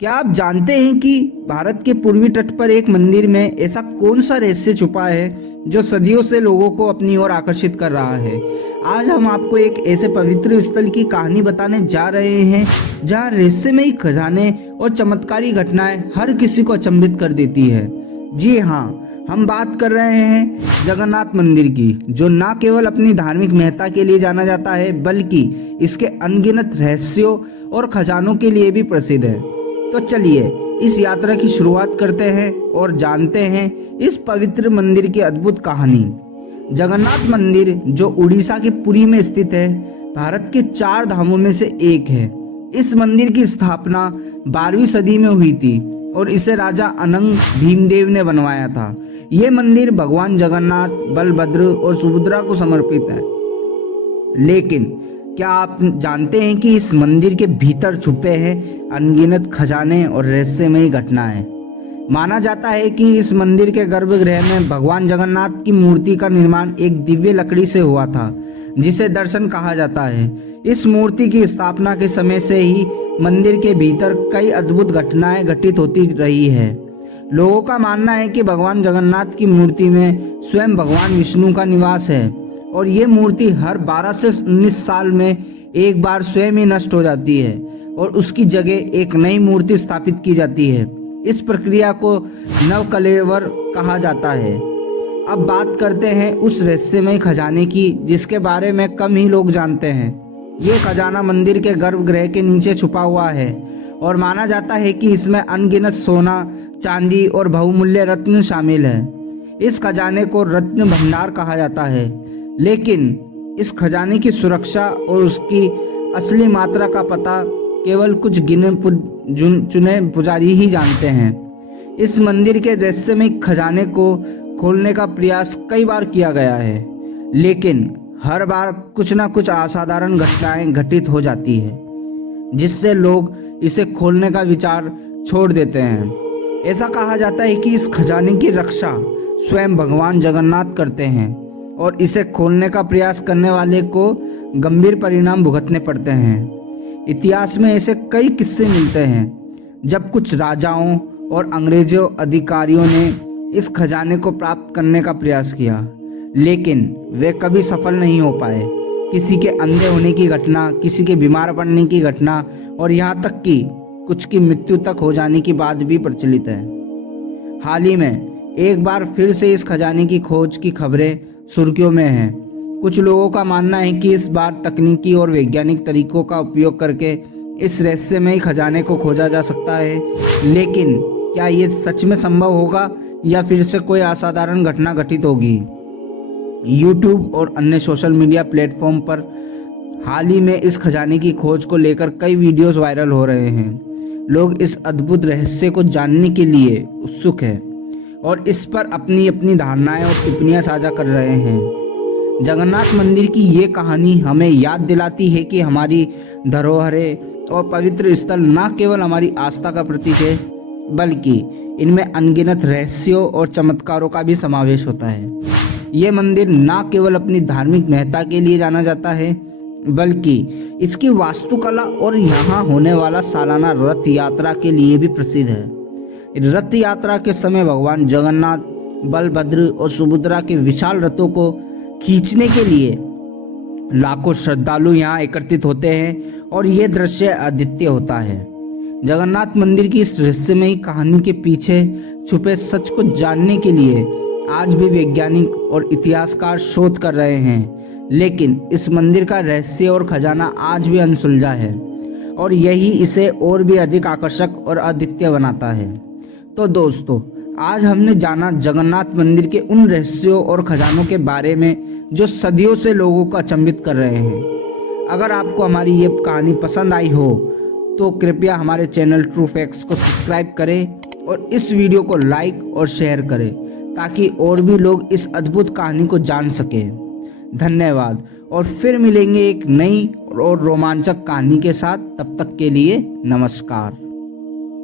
क्या आप जानते हैं कि भारत के पूर्वी तट पर एक मंदिर में ऐसा कौन सा रहस्य छुपा है जो सदियों से लोगों को अपनी ओर आकर्षित कर रहा है। आज हम आपको एक ऐसे पवित्र स्थल की कहानी बताने जा रहे हैं जहां रहस्यमयी खजाने और चमत्कारी घटनाएं हर किसी को अचंभित कर देती है। जी हाँ, हम बात कर रहे हैं जगन्नाथ मंदिर की, जो न केवल अपनी धार्मिक महत्ता के लिए जाना जाता है बल्कि इसके अनगिनत रहस्यों और खजानों के लिए भी प्रसिद्ध है। तो चलिए इस यात्रा की शुरुआत करते हैं और जानते हैं इस पवित्र मंदिर की अद्भुत कहानी। जगन्नाथ मंदिर, जो उड़ीसा के पुरी में स्थित है, भारत के 4 धामों में से एक है। इस मंदिर की स्थापना 12वीं सदी में हुई थी और इसे राजा अनंग भीमदेव ने बनवाया था। ये मंदिर भगवान जगन्नाथ, बलभद्र और सुभद्रा को समर्पित है। लेकिन क्या आप जानते हैं कि इस मंदिर के भीतर छुपे हैं अनगिनत खजाने और रहस्यमयी घटनाएं। माना जाता है कि इस मंदिर के गर्भगृह में भगवान जगन्नाथ की मूर्ति का निर्माण एक दिव्य लकड़ी से हुआ था, जिसे दर्शन कहा जाता है। इस मूर्ति की स्थापना के समय से ही मंदिर के भीतर कई अद्भुत घटनाएं घटित होती रही है। लोगों का मानना है कि भगवान जगन्नाथ की मूर्ति में स्वयं भगवान विष्णु का निवास है और ये मूर्ति हर 12 से 19 साल में एक बार स्वयं ही नष्ट हो जाती है और उसकी जगह एक नई मूर्ति स्थापित की जाती है। इस प्रक्रिया को नवकलेवर कहा जाता है। अब बात करते हैं उस रहस्यमय खजाने की जिसके बारे में कम ही लोग जानते हैं। ये खजाना मंदिर के गर्भगृह के नीचे छुपा हुआ है और माना जाता है कि इसमें अनगिनत सोना, चांदी और बहुमूल्य रत्न शामिल है। इस खजाने को रत्न भंडार कहा जाता है, लेकिन इस खजाने की सुरक्षा और उसकी असली मात्रा का पता केवल कुछ गिने चुने पुजारी ही जानते हैं। इस मंदिर के रहस्यमय खजाने को खोलने का प्रयास कई बार किया गया है, लेकिन हर बार कुछ ना कुछ असाधारण घटनाएं घटित हो जाती है, जिससे लोग इसे खोलने का विचार छोड़ देते हैं। ऐसा कहा जाता है कि इस खजाने की रक्षा स्वयं भगवान जगन्नाथ करते हैं और इसे खोलने का प्रयास करने वाले को गंभीर परिणाम भुगतने पड़ते हैं। इतिहास में ऐसे कई किस्से मिलते हैं जब कुछ राजाओं और अंग्रेजों अधिकारियों ने इस खजाने को प्राप्त करने का प्रयास किया, लेकिन वे कभी सफल नहीं हो पाए। किसी के अंधे होने की घटना, किसी के बीमार पड़ने की घटना और यहाँ तक कि कुछ की मृत्यु तक हो जाने की बात भी प्रचलित है। हाल ही में एक बार फिर से इस खजाने की खोज की खबरें सुर्खियों में हैं। कुछ लोगों का मानना है कि इस बार तकनीकी और वैज्ञानिक तरीकों का उपयोग करके इस रहस्यमय खजाने को खोजा जा सकता है, लेकिन क्या ये सच में संभव होगा या फिर से कोई असाधारण घटना घटित होगी। यूट्यूब और अन्य सोशल मीडिया प्लेटफॉर्म पर हाल ही में इस खजाने की खोज को लेकर कई वीडियोस वायरल हो रहे हैं। लोग इस अद्भुत रहस्य को जानने के लिए उत्सुक हैं और इस पर अपनी अपनी धारणाएं और टिप्पणियां साझा कर रहे हैं। जगन्नाथ मंदिर की ये कहानी हमें याद दिलाती है कि हमारी धरोहरें और पवित्र स्थल न केवल हमारी आस्था का प्रतीक है, बल्कि इनमें अनगिनत रहस्यों और चमत्कारों का भी समावेश होता है। ये मंदिर न केवल अपनी धार्मिक महत्ता के लिए जाना जाता है, बल्कि इसकी वास्तुकला और यहाँ होने वाला सालाना रथ यात्रा के लिए भी प्रसिद्ध है। रथ यात्रा के समय भगवान जगन्नाथ, बलभद्र और सुभद्रा के विशाल रथों को खींचने के लिए लाखों श्रद्धालु यहाँ एकत्रित होते हैं और ये दृश्य अद्वितीय होता है। जगन्नाथ मंदिर की इस रहस्यमयी कहानी के पीछे छुपे सच को जानने के लिए आज भी वैज्ञानिक और इतिहासकार शोध कर रहे हैं, लेकिन इस मंदिर का रहस्य और खजाना आज भी अनसुलझा है और यही इसे और भी अधिक आकर्षक और अद्वितीय बनाता है। तो दोस्तों, आज हमने जाना जगन्नाथ मंदिर के उन रहस्यों और खजानों के बारे में जो सदियों से लोगों को अचंभित कर रहे हैं। अगर आपको हमारी ये कहानी पसंद आई हो तो कृपया हमारे चैनल ट्रू फैक्ट्स को सब्सक्राइब करें और इस वीडियो को लाइक और शेयर करें ताकि और भी लोग इस अद्भुत कहानी को जान सकें। धन्यवाद और फिर मिलेंगे एक नई और रोमांचक कहानी के साथ। तब तक के लिए नमस्कार।